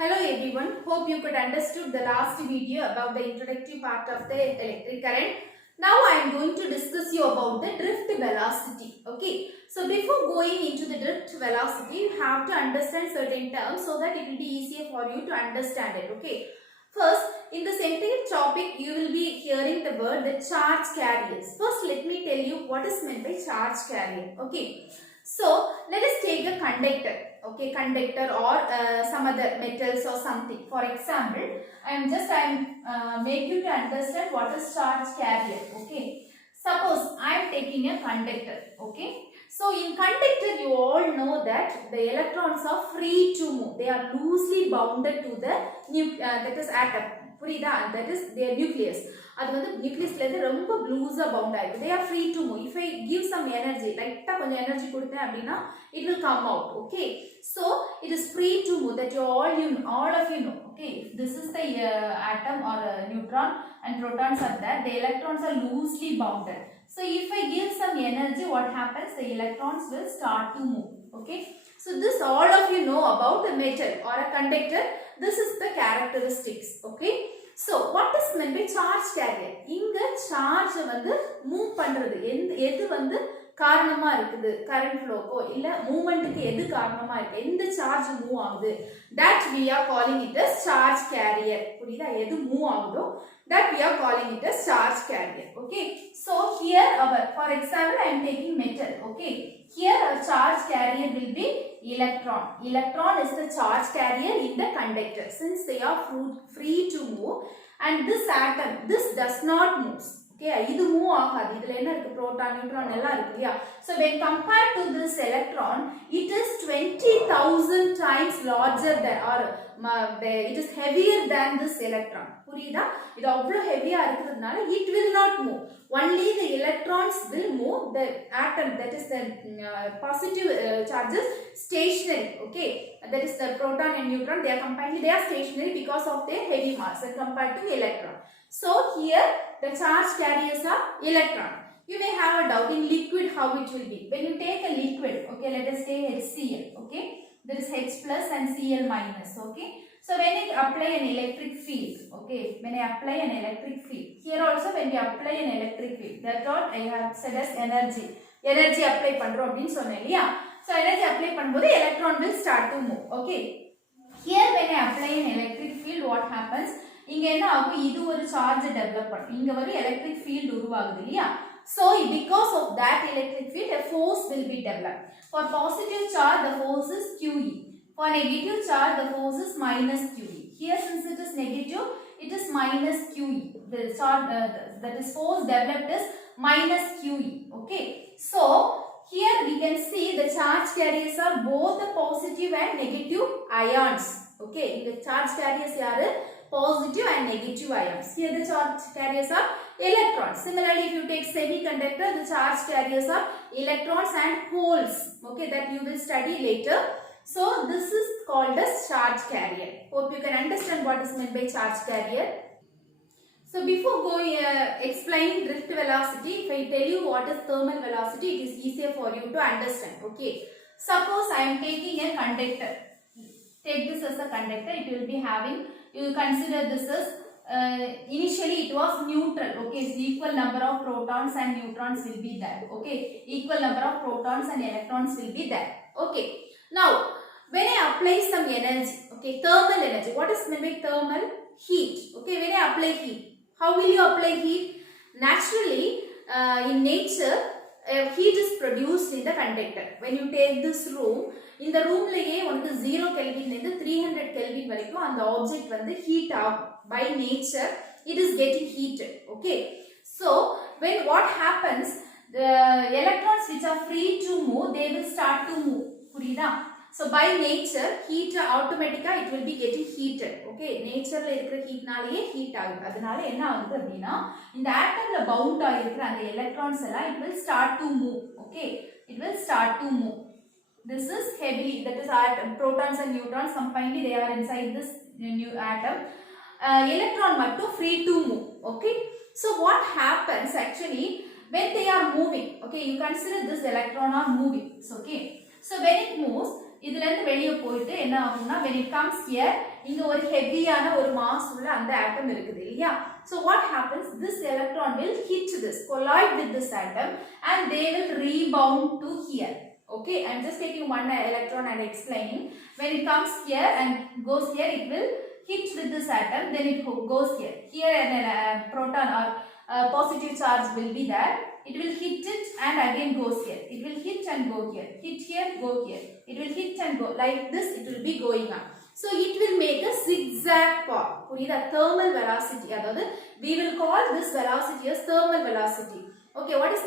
Hello everyone, hope you could understood the last video about the introductory part of the electric current. Now I am going to discuss you about the drift velocity. Okay, so before going into the drift velocity, you have to understand certain terms so that it will be easier for you to understand it. Okay, first in this entire topic you will be hearing the word the charge carriers. First let me tell you what is meant by charge carrier. Okay, so let us take a conductor. Okay, conductor or some other metals or something. For example, I am make you to understand what is charge carrier. Okay, suppose I am taking a conductor. Okay, so in conductor you all know that the electrons are free to move. They are loosely bounded to the that is atom. That is their nucleus. அது வந்து நியூக்ளியஸ்ல இருந்து ரொம்ப லூசா bound ஆயிருக்கு. They are free to move. If I give some energy, லைட்டா கொஞ்சம் energy கொடுத்தேன் அப்படினா it will come out. Okay, so it is free to move. That all of you know. Okay, this is the atom or neutron and protons are there. The electrons are loosely bounded. So if I give some energy, what happens? The electrons will start to move. Okay, so this all of you know about a metal or a conductor. This is the characteristics. Okay, so what is meant by charge carrier? இங்க charge வந்து move பண்றது எது வந்து காரணமா இருக்குது current flowக்கோ இல்ல மூவ்மெண்ட்க்கு எது காரணமா இருக்கு எந்த charge move ஆகுது that we are calling it as charge carrier. புரியுதா? எது move ஆகுதோ that we are calling it as charge carrier. Okay, so here for example I am taking metal. Okay, here our charge carrier will be electron. Electron is the charge carrier in the conductor since they are free to move, and this atom, this does not move. Okay, idu move agadu. Idhula enna irukku? Proton, neutron ella irukku illaya. So when compared to this electron, it is 20,000 times larger than or it is heavier than this electron. புரியுதா? இது அவ்வளவு ஹெவியா இருக்குறதுனால it will not move. Only the electrons will move. The atom, that is the positive charges, stationary. Okay, that is the proton and neutron, they are combined, they are stationary because of their heavy mass compared to electron. So here the charge carriers are electron. You may have a doubt in liquid how it will be. When you take a liquid, okay, let us take HCl. Okay, there is H plus and Cl minus. Okay, so when I apply an electric field, okay, when I apply an electric field, here also when we apply an electric field, that what I have said as energy apply பண்றோம் அப்படினு சொன்னேன் இல்லையா? So energy apply பண்ணும்போது electron will start to move. Okay, here when I apply an electric field, what happens? இங்க என்ன ஆகும்? இது ஒரு சார்ஜ் டெவலப் பண்ணும். இங்க ஒரு எலக்ட்ரிக் ஃபீல்ட் உருவாகுது இல்லையா? So because of that electric field, a force will be developed. For positive charge, the force is QE. For negative charge, the force is minus QE. Here since it is negative, it is minus QE. The charge that is force developed is minus QE. Okay, so here we can see the charge carriers are both the positive and negative ions. Okay, the charge carriers are positive and negative ions. Here the charge carriers are electrons. Similarly, if you take semiconductor, the charge carriers are electrons and holes. Okay, that you will study later. So this is called as charge carrier. Hope you can understand what is meant by charge carrier. So before going explaining drift velocity, if I tell you what is thermal velocity, it is easier for you to understand. Okay, suppose I am taking a conductor. Take this as a conductor. It will be having, you consider this as initially it was neutral. Okay, so equal number of protons and neutrons will be there. Okay, equal number of protons and electrons will be there. Okay, now when I apply some energy, okay, thermal energy, what is meant by thermal? Heat. Okay, when I apply heat, how will you apply heat? Naturally, in nature, heat is produced in the conductor. When you take this room, in the room laye unku 0 kelvin lende 300 kelvin varaikum and the object vandu heat ஆகும். By nature it is getting heated. Okay, so when what happens, the electrons which are free to move, they will start to move. புரியுதா? So by nature heat automatically it will be getting heated. Okay, nature la irukra heat naaliye heat ஆகுது. அதனால என்ன ஆகுது அப்படினா இந்த ஆட்டம்ல bound ஆயிருக்கிற அந்த electrons எல்லாம் it will start to move. Okay, it will start to move. This is heavily, that is atom, protons and neutrons combined, they are inside this new atom. Electron mattu free to move. Okay, so what happens actually when they are moving? Okay, you consider this electron are moving. So okay, so when it moves, இதுல இருந்து வெளிய போயிட்டு என்ன ஆகும்னா when it comes here இங்க ஒரு ஹெவியான ஒரு மாஸ் உள்ள அந்த ஆட்டம் இருக்குது இல்லையா. So what happens, this electron will hit this, collide with this atom and they will rebound to here. Okay, I am just taking one electron and explaining. When it comes here and goes here, it will hit with this atom, then it goes here. Here a proton or positive charge will be there. It will hit it and again goes here. It will hit and go here. Hit here, go here. It will hit and go. Like this, it will be going on. So it will make a zigzag path. புரியுதா? Thermal velocity. அதாவது we will call this velocity as thermal velocity. Okay, what is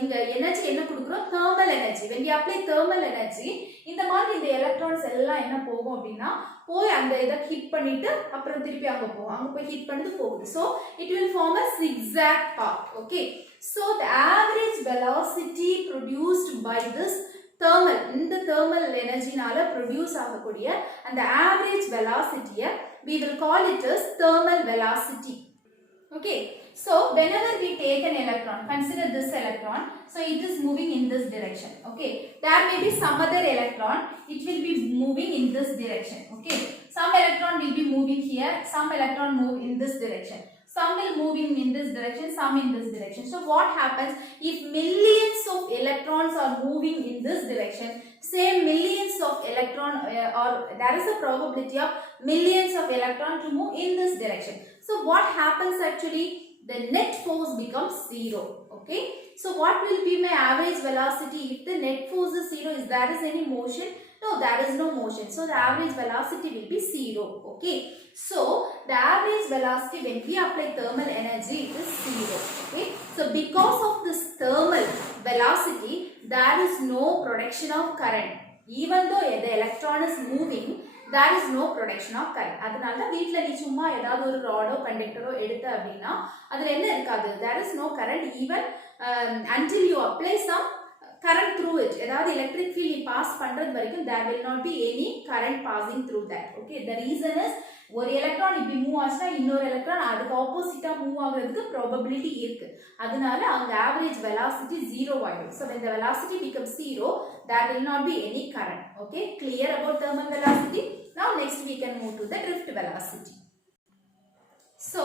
இங்க energy என்ன கொடுக்கிறோம்? Thermal energy. When we apply thermal energy, இந்த மாதிரி இந்த electrons எல்லாம் என்ன போகும் அப்படின்னா போய் அந்த இதை ஹிட் பண்ணிட்டு அப்புறம் திருப்பி அங்க போகும். அங்க போய் ஹிட் பண்ணிட்டு போகுது. So it will form a zigzag path. Okay. So the average velocity produced by this thermal, இந்த thermal energy நால produce ஆகக்கூடிய அந்த average velocity we will call it as thermal velocity. Okay, so whenever we take an electron, consider this electron, so it is moving in this direction. Okay, there may be some other electron, it will be moving in this direction. Okay, some electron will be moving here, some electron move in this direction, some will moving in this direction, some in this direction. So what happens if millions of electrons are moving in this direction, say millions of electron or there is a probability of millions of electron to move in this direction. So what happens actually, the net force becomes zero. Okay, so what will be my average velocity if the net force is zero? Is there is any motion? No, there is no motion. So the average velocity will be zero. Okay, so the average velocity when we apply thermal energy it is zero. Okay, so because of this thermal velocity there is no production of current. Even though the electron is moving, there is no production of current. அதனால வீட்ல நீ சும்மா ஏதாவது ஒரு ராடோ கண்டக்டரோ எடுத்த அப்படினா அதுல என்ன இருக்காது, there is no current even until you apply some current through it. ஏதாவது electric field நீ pass பண்றது வரைக்கும் there will not be any current passing through that. Okay, the reason is ஒரு எலக்ட்ரான் இப்படி மூவ் ஆச்சுனா இன்னொரு எலக்ட்ரான் அதுக்கு ஆப்போசிட்டா மூவ் ஆகிறதுக்கு probability இருக்கு. அதனால அங்க average velocity zero ஆயிடும். So when the velocity becomes zero, there will not be any current. Okay, clear about thermal velocity? Now next we can move to the drift velocity. So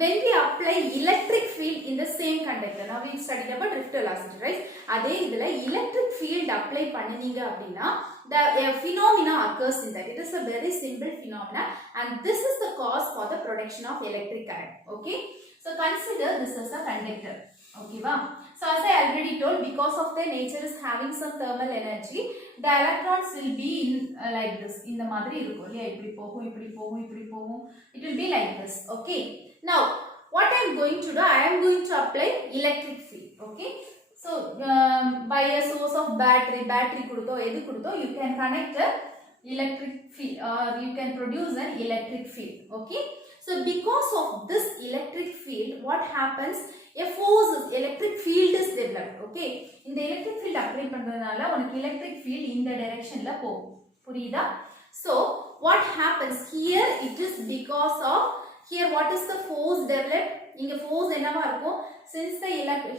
when we apply electric field in the same conductor, now we studied about drift velocity, right? அதே இதுல electric field apply பண்ணினீங்க அப்படினா the phenomena occurs in that. It is a very simple phenomena and this is the cause for the production of electric current. Okay, so consider this as a conductor. Okay va? So as I already told, because of their nature is having some thermal energy, the electrons will be in like this. இந்த மாதிரி இருக்கும் இல்லையா, இப்படி போகும் இப்படி போகும் இப்படி போகும், it will be like this. Okay, now what I am going to do, I am going to apply electric field. Okay, so by a source of battery கொடுத்தோ எது கொடுத்தோ you can connect a electric field or you can produce an electric field. Okay, so because of this electric field what happens, a force is electric field is developed. Okay, இந்த electric field apply பண்றதுனால உனக்கு electric field இந்த directionல போகும். புரியுதா? So what happens here, it is because of here what is the force developed, இங்க force என்னவா இருக்கும், since the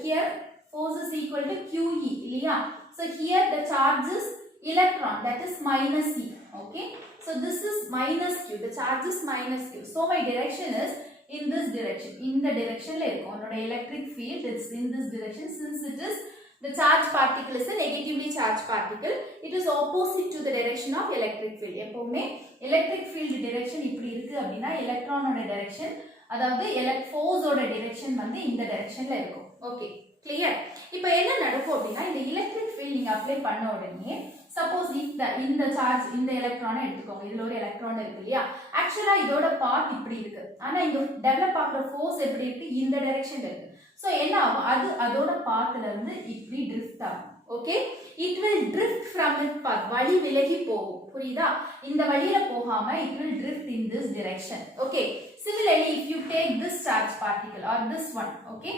here force is equal to QE இல்லையா, so here the charge is electron, that is minus E. Okay, so this is minus Q, the charge is minus Q, so my direction is in this direction, in the direction la irukum unoda electric field, it's in this direction. Since it is the charge particle is a negatively charged particle, it is opposite to the direction of electric field. எப்பவுமே electric field direction இப்படி இருக்கு அப்படினா electron-ஓட direction, அதாவது force-ஓட direction வந்து இந்த direction-ல இருக்கும். Okay, clear? இப்போ என்ன நடக்கும் அப்படினா இந்த electric field நீங்க அப்ளை பண்ண உடனே suppose if இந்த charge இந்த electron-ஐ எடுத்துக்கோங்க, இதுல ஒரு electron இருக்கு இல்லையா, actually இதோட path இப்படி இருக்கு, ஆனா இங்க develop ஆகுற force எப்படி இருக்கு, இந்த direction-ல இருக்கு. So என்ன ஆகும், அது அதோட path-ல இருந்து இப்படி drift ஆகும். Okay, it will drift from its path, வழி விலகி போகும். புரியுதா? இந்த வழியில போகாம it will drift in this direction. Okay, similarly if you take this charge particle or this one, okay,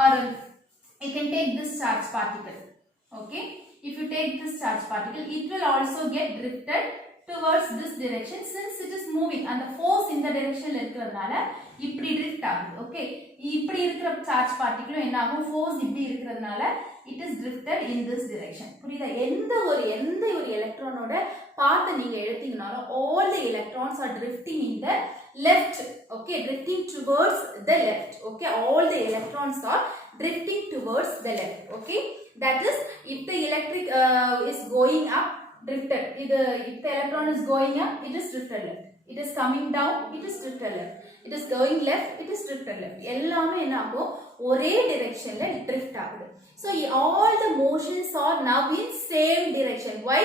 or you can take this charge particle. Okay, if you take this charge particle, it will also get drifted towards this direction since it is moving and the force in the direction இருக்கிறதுனால இப்படி drift ஆகுது. Okay, இப்படி இருக்கிற charge particle என்ன ஆகும், force இப்படி இருக்கிறதுனால it is drifted in this direction. புரியுதா? எந்த ஒரு எலக்ட்ரானோட பாத்தை நீங்க எடுத்தீங்கனாலும் all the electrons are drifting in the left. Okay, drifting towards the left. Okay, all the electrons are drifting towards the left. Okay, that is if the electric is going up, drifted. If the electron is going up, it is drifted left. It is coming down, it is drifted left. It is going left, it is drifted left. எல்லாமே என்ன ஆகும், ஒரே directionல drift ஆகுது. So all the motions are now in same direction. Why?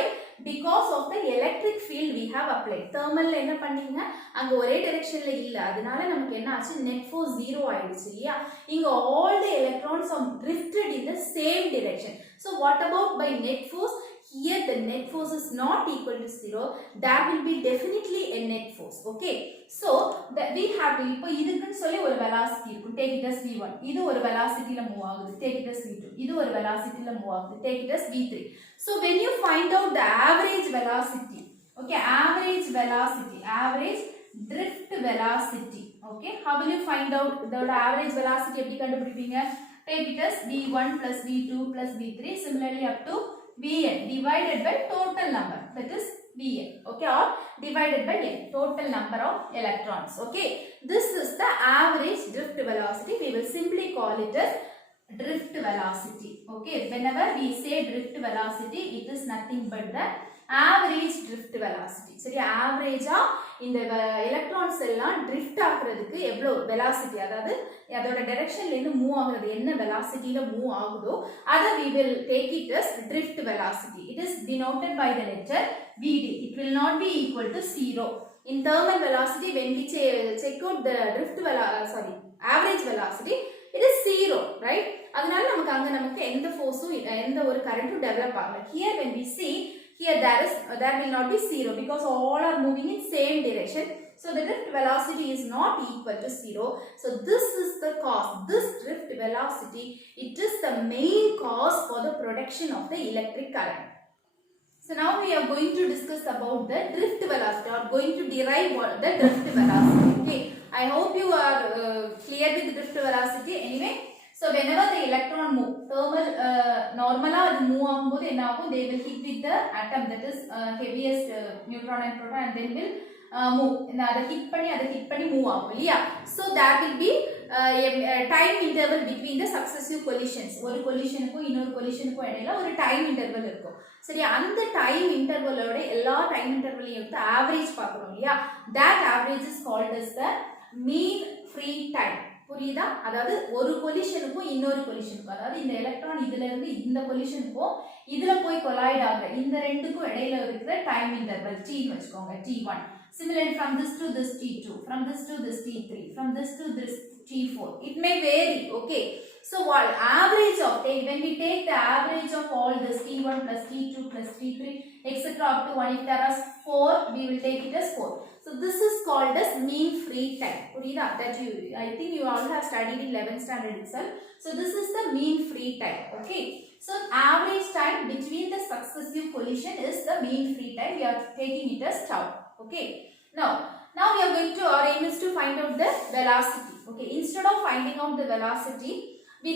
Because of the electric field we have applied. Thermal என்ன பண்ணீங்க, அங்க ஒரே directionல இல்ல, அதனால நமக்கு என்ன ஆச்சு, net force 0 ஆயிடுச்சு இல்லையா. இங்க all the electrons are drifted in the same direction. So what about by net force? Here the net force is not equal to 0. There will be definitely a net force. Okay, so that we have to, இப்போ இதுக்குன்னு சொல்லி ஒரு velocity இருக்கும், take it as v1. இது ஒரு velocityல move ஆகுது, take it as v2. இது ஒரு velocityல மூவ் ஆகுது, take it as v3. So when you find out the average velocity, okay, average velocity, average drift velocity, okay, how will you find out the average velocity? எப்படி கண்டுபிடிப்பீங்க? Take it as v1 plus v2 plus v3, similarly up to Vn divided by total number, that is Vn, okay, or divided by n, total number of electrons. Okay, this is the average drift velocity. We will simply call it as drift velocity. Okay, whenever we say drift velocity, it is nothing but the average drift velocity. சரி, ஆவரேஜா இந்த electrons எல்லாம் drift ஆகுறதுக்கு எவ்வளவு velocity, அதாவது அதோட டைரக்ஷன்ல இருந்து மூவ் ஆகுறது என்ன velocityல மூவ் ஆகுதோ அதை we will take it as drift velocity. It is denoted by the letter Vd. It will not be equal to 0. In thermal velocity, when we check out the average velocity, it is 0, right? அதனால நமக்கு எந்த ஃபோர்ஸும் எந்த ஒரு கரண்ட்டும் develop ஆகல. Here when we see, here there will not be 0 because all are moving in same direction. So the drift velocity is not equal to 0. So this is the cause. This drift velocity, it is the main cause for the production of the electric current. So now we are going to discuss about the drift velocity, or going to derive the drift velocity. Okay, I hope you are clear with the drift velocity. Anyway, so whenever the electron move, thermal normally அது move ஆகும்போது என்ன ஆகும், they will hit with the atom, that is heaviest neutron and proton, and then will move. அதை hit பண்ணி move ஆகும் இல்லையா. So there will be a time interval between the successive collisions. ஒரு collisionக்கும் இன்னொரு collisionக்கும் இடையில ஒரு time interval இருக்கும். சரி, அந்த time intervalோட எல்லா time intervalலையும் எடுத்து average பார்க்கணும் இல்லையா. That average is called as the mean free time. புரியுதா? அதாவது ஒரு கொலிஷனுக்கும் இன்னொரு கொலிஷனுக்கும், அதாவது இந்த எலக்ட்ரான் இதுல இருந்து இந்த கொலிஷனுக்கும் இதுல போய் கொலாய்ட் ஆகுற இந்த ரெண்டுக்கும் இடையில இருக்கிற டைம் இன்டர்வல் t ன்னு வெச்சுக்கோங்க, t1. Similarly from this to this t2, from this to this t3, from this to this t4. It may vary. Okay, so what average of when we take the average of all this t1 plus t2 plus t3 etc up to 1, if there are 4, we will take it as 4. So this is called as mean free time. Purida, that I think you all have studied in 11th standard itself. So this is the mean free time. Okay, so average time between the successive collision is the mean free time. We are taking it as tau. Okay, now we are going to, our aim is to find out the velocity. Okay, instead of finding out the velocity, we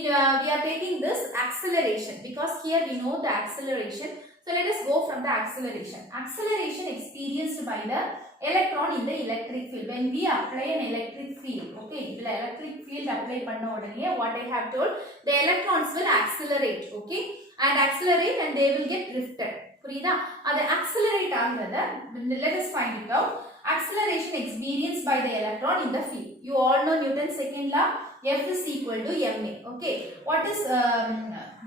are taking this acceleration, because here we know the acceleration. So let us go from the acceleration. Acceleration experienced by the electron in the electric field. When we apply an electric field, okay, the electric field apply panna odane, what I have told, the electrons will accelerate, okay, and accelerate and they will get drifted. Purida, adu accelerate agradha, let us find it out. Acceleration experienced by the electron in the field. You all know Newton's second law, F is equal to ma. Okay, what is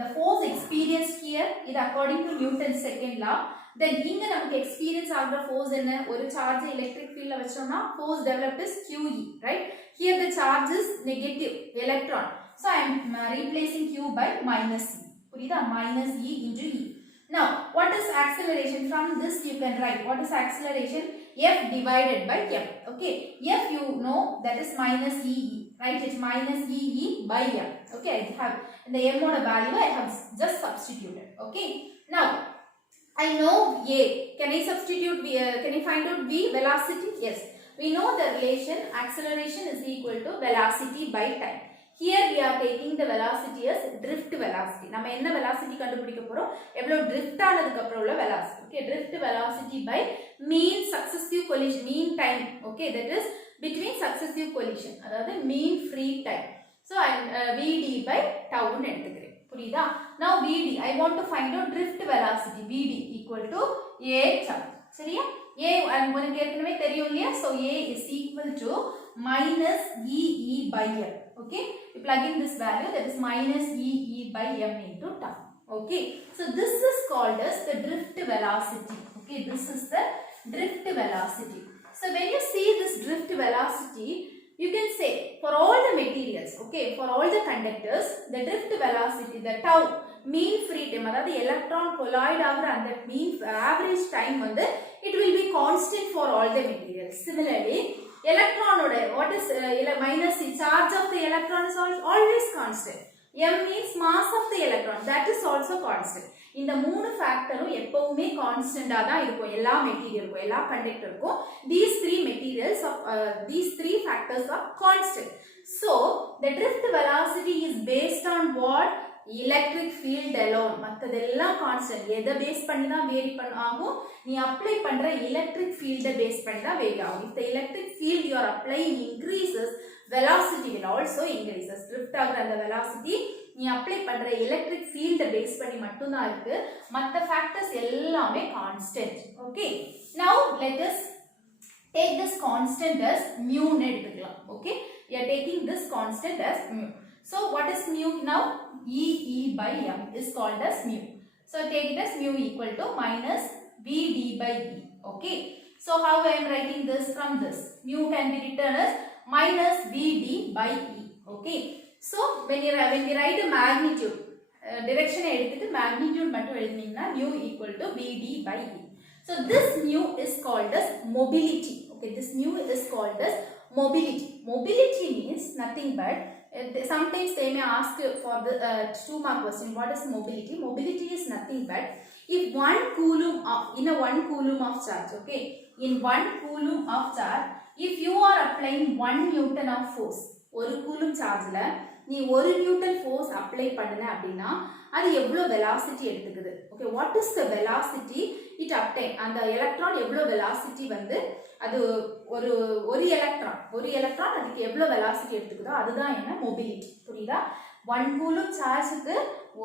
the force experienced here? It according to Newton's second law. Then inga namakku experience agra force enna, oru charge electric field la vechona force developed is QE, right? Here the charge is negative, electron. So I am replacing Q by minus E. Purida, minus E into E. Now what is acceleration? From this you can write what is acceleration, F divided by m. Okay, F you know, that is minus EE, right? It's minus EE by m. Okay, I have in the m oda value I have just substituted. Okay, now I know A. Can I substitute V? Can I find out V? Velocity? Yes. We know the relation acceleration is equal to velocity by time. Here we are taking the velocity as drift velocity. நம்ம என்ன velocity கண்டுபிடிக்க போறோம்? எவ்வளவு drift ஆனதுக்கு அப்புறம் உள்ள velocity. Okay, drift velocity by mean successive collision, mean time. Okay, that is between successive collision. அதாவது mean free time. So VD by tau ன்னு எடுத்துக்கிறேன். புரியுதா? Now VD, I want to find out drift velocity. VD equal to A tau. சரியா? A உங்களுக்கு ஏற்கனவே தெரியும் இல்லையா? So A is equal to minus EE by M. Okay? You plug in this value, that is minus EE by M into tau. Okay? So this is called as the drift velocity. Okay? This is the drift velocity. So when you see this drift velocity, you can say for all the materials, okay, for all the conductors, the drift velocity, the tau, mean free time, அதாவது electron collide ஆகுற அந்த mean average time வந்து it will be constant for all the materials. Similarly, electron ஓட what is minus the charge of the electron is always constant. M means mass of the electron, that is also constant. இந்த மூணு ஃபேக்டரும் எப்பவுமே கான்ஸ்டன்டா தான் இருக்கும் எல்லா மெட்டீரியலுக்கும் எல்லா கண்டக்டருக்கும். these three factors are constant. So the drift velocity is based on what? Electric field alone. மத்ததெல்லாம் constant. எதை base பண்ணி தான் வேரி ஆகும்? நீ அப்ளை பண்ற எலக்ட்ரிக் ஃபீல்ட பேஸ் பண்ணி தான் வேரி ஆகும். if the electric field you are applying increases, velocity will also increases. drift ஆகுற அந்த velocity நீ அப்ளை பண்ற எலக்ட்ரிக் ஃபீல்ட பேஸ் பண்ணி மட்டும் தான் இருக்கு. மத்த ஃபேக்டர்ஸ் எல்லாமே constant. Okay, now let us take this constant as mu ன்னு எடுத்துக்கலாம். Okay, you are taking this constant as mu. So what is mu now? EE by M is called as mu. So take it as mu equal to minus VD by E. Okay, so how I am writing this from this? Mu can be written as minus VD by E. Okay, so when we write a magnitude, direction எடுத்துட்டு magnitude மட்டும் எழுதினீங்கன்னா mu equal to VD by E. So this mu is called as mobility. Okay, this mu is called as mobility. Mobility means nothing but sometimes they may ask for the 2 mark question, what is mobility? Mobility is nothing but if 1 coulomb of in a 1 coulomb of charge, okay, in 1 coulomb of charge, if you are applying 1 newton of force, ஒரு coulomb சார்ஜ்ல நீ 1 Newton force apply பண்ணன அப்படினா அது எவ்வளவு velocity எடுத்துக்குது? Okay, what is the velocity it obtained? அந்த electron எவ்வளவு velocity வந்து அது ஒரு எலக்ட்ரான் அதுக்கு எவ்வளவு வெலாசிட்டி எடுத்துக்குதோ அதுதான் என்ன? மொபிலிட்டி. புரியுதா? 1 கூலும் சார்ஜுக்கு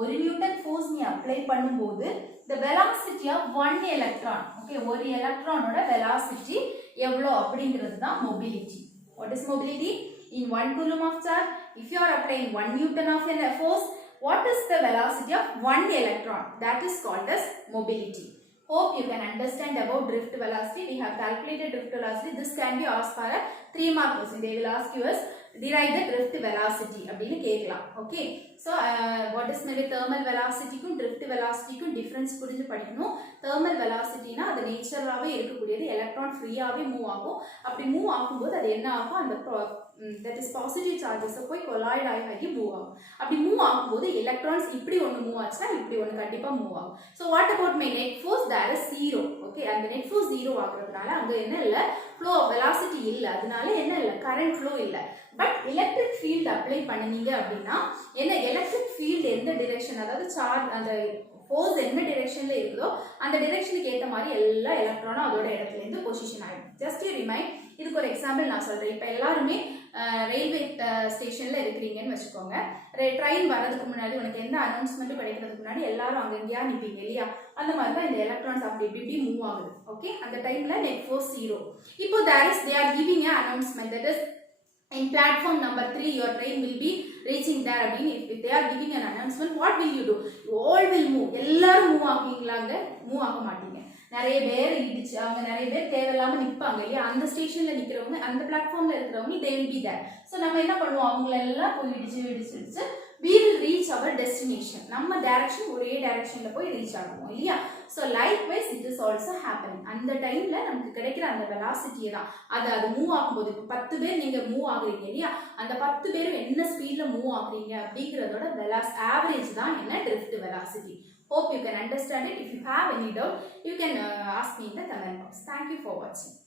1 நியூட்டன் ஃபோர்ஸ் நீ அப்ளை பண்ணும்போது the velocity of 1 electron, okay, ஒரு எலக்ட்ரானோட வெலாசிட்டி எவ்வளவு அப்படிங்கிறது தான் mobility. What is mobility? In 1 coulomb of charge, if you are applying 1 newton of force, what is the velocity of 1 electron? That is called as mobility. Hope you can understand about drift velocity. We have calculated drift velocity. This can be asked for a 3 mark question. They will ask you as derive the drift velocity அப்படினு கேட்கலாம். Okay, so what is maybe thermal velocity க்கும் drift velocity க்கும் difference புரிஞ்சு படிக்கணும். thermal velocity னா அது நேச்சரலாவே இருக்கக்கூடியது, electron ஃப்ரீயாவே move ஆகும். அப்படி மூவ் ஆகும்போது அது என்ன ஆகும்? அந்த that is positive charges போய் கொலாய்ட் ஆகி மூவ் ஆகும். அப்படி மூவ் ஆகும்போது எலக்ட்ரான்ஸ் இப்படி ஒன்னு மூவ் ஆச்சுனா இப்படி ஒன்னு கண்டிப்பா மூவ் ஆகும். so what about my net force? there is 0. okay, அந்த net force 0 ஆகுறதுனால அங்க என்ன இல்ல? flow of velocity இல்ல. அதனால என்ன இல்ல? current flow இல்ல. பட் எலக்ட்ரிக் ஃபீல்ட் அப்ளை பண்ணீங்க அப்படினா என்ன? எலக்ட்ரிக் ஃபீல்ட் எந்த டைரக்ஷன், அதாவது சார்ஜ் அந்த ஃபோர்ஸ் என்ன டைரக்ஷன்ல இருக்குதோ அந்த டைரக்ஷனுக்கு ஏத்த மாதிரி எல்லா எலக்ட்ரானும் அதோட இடத்துல இருந்து பொசிஷன் ஆயிடும். ஜஸ்ட் யூ ரிமைண்ட், இதுக்கு ஒரு எக்ஸாம்பிள் நான் சொல்றேன். இப்போ எல்லாருமே ரயில்வே ஸ்டேஷன்ல இருக்கிறீங்கன்னு வச்சுக்கோங்க. ட்ரெயின் வர்றதுக்கு முன்னாடி உனக்கு எந்த அனௌன்ஸ்மெண்ட்டும் கிடைக்கிறதுக்கு முன்னாடி எல்லாரும் அங்க எங்கேயா நிற்பீங்க இல்லையா? அந்த மாதிரி தான் இந்த எலக்ட்ரான்ஸ் அப்படி இப்படி மூவ் ஆகுது. ஓகே, அந்த டைம்ல நெட் ஃபோர்ஸ் 0. இப்போ they are giving an announcement, that is in platform number 3 your train will be reaching there. If they are giving an announcement, what will you do? You all will move. எல்லாரும் move ஆகுவீங்களாங்க? Move ஆக மாட்டீங்க. நிறைய பேர் இடிச்சு அவங்க நிறைய பேர் தேவையில்லாம நிப்பாங்க இல்லையா? அந்த ஸ்டேஷன்ல நிக்கிறவங்க, அந்த பிளாட்ஃபார்ம்ல இருக்கிறவங்க they will be there. so நம்ம என்ன பண்ணுவோம்? அவங்கள எல்லாம் போய் இடிச்சு we will reach our destination. நம்ம டைரக்ஷன் ஒரே டைரக்ஷன்ல போய் ரீச் ஆகுவோம் இல்லையா? so likewise it is also happening. அந்த டைம்ல நமக்கு கிடைக்கிற அந்த வெலாசிட்டி தான் அது மூவ் ஆகும்போது, இப்போ 10 பேர் நீங்க மூவ் ஆகுறீங்க இல்லையா? அந்த 10 பேரும் என்ன ஸ்பீட்ல மூவ் ஆகுறீங்க அப்படிங்கறதோட ஆவரேஜ் தான் என்ன? drift velocity. Hope you can understand it. If you have any doubt, you can ask me in the comment box. Thank you for watching.